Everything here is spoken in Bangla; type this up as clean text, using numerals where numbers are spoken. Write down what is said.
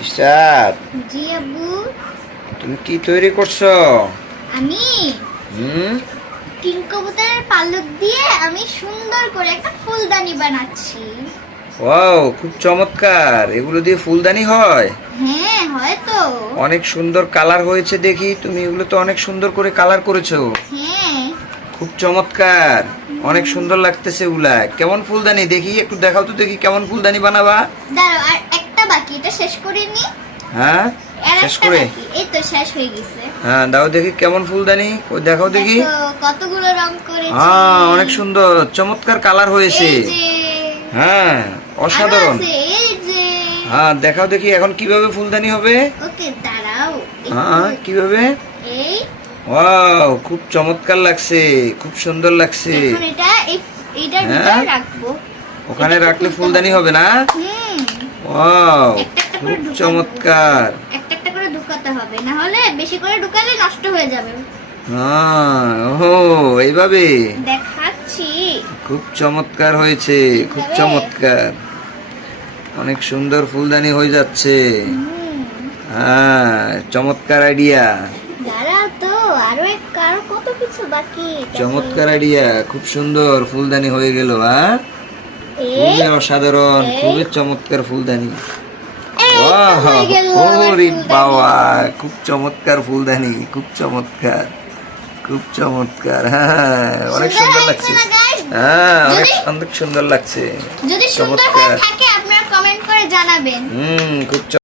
ইশরাত, জি আব্বু। তুমি কি তৈরি করছো? আমি হুম। কিং কবুতরের পালক দিয়ে আমি সুন্দর করে একটা ফুলদানি বানাচ্ছি। ওয়াও, খুব চমৎকার। এগুলো দিয়ে ফুলদানি হয়? হ্যাঁ, হয়তো। অনেক সুন্দর কালার হয়েছে দেখি। তুমি এগুলো তো অনেক সুন্দর করে কালার করেছো। হ্যাঁ। খুব চমৎকার, অনেক সুন্দর লাগতেছে এগুলা। কেমন ফুলদানি দেখি, একটু দেখাও তো দেখি কেমন ফুলদানি বানাবা। দাঁড়াও, আর একটা বাকি, এটা শেষ করে নি। হ্যাঁ, আর শেষ একটা করে। বাকি, এই তো শেষ হয়ে গেছে। হ্যাঁ, দাও দেখি কেমন ফুলদানি। ওই দেখাও দেখি। দেখো কতগুলো রং করেছি। হ্যাঁ, অনেক সুন্দর, চমৎকার কালার হয়েছে। এই যে। হ্যাঁ, আরো অসাধারণ। আছে, এই যে। হ্যাঁ, দেখাও দেখি এখন কিভাবে ফুলদানি হবে। ওকে, দাঁড়াও। হ্যাঁ, কিভাবে। এই ওয়াও, খুব চমৎকার লাগছে, খুব সুন্দর লাগছে। এখন এইটার হ্যাঁ? ভিতরে রাখবো। ওখানে এটা রাখলে খুলতে ফুলদানি হবে না? হুম। ওয়াও, একটা একটা খুব করে ঢুকাতে চমৎকার। একটা একটা করে ঢুকাতে হবে, না হলে বেশি করে ঢুকালে নষ্ট হয়ে যাবে। হ্যাঁ, ও এইভাবে। দেখাচ্ছি। খুব চমৎকার হয়েছে, খুব এইভাবে? চমৎকার। অনেক সুন্দর ফুলদানি হয়ে যাচ্ছে। হুম। হ্যাঁ, চমৎকার আইডিয়া। দাঁড়াও তো, আরো কত কিছু বাকি। চমৎকার আইডিয়া, খুব সুন্দর ফুলদানি হয়ে গেল। হ্যাঁ, এই খুবই অসাধারণ, এই। খুবই চমৎকার ফুলদানি। এই তো ওয়াও, হয়ে গেল আমার ওরে ফুলদানি। বাবা, খুব চমৎকার ফুলদানি, খুব চমৎকার, খুব চমৎকার। হ্যাঁ, অনেক সুন্দর হয়েছে লাগছে। না, guys? হ্যাঁ, যদি- অনেক সুন্দর লাগছে। যদি সুন্দর চমৎকার। হয়ে থাকে আপনারা কমেন্ট করে জানাবেন। খুব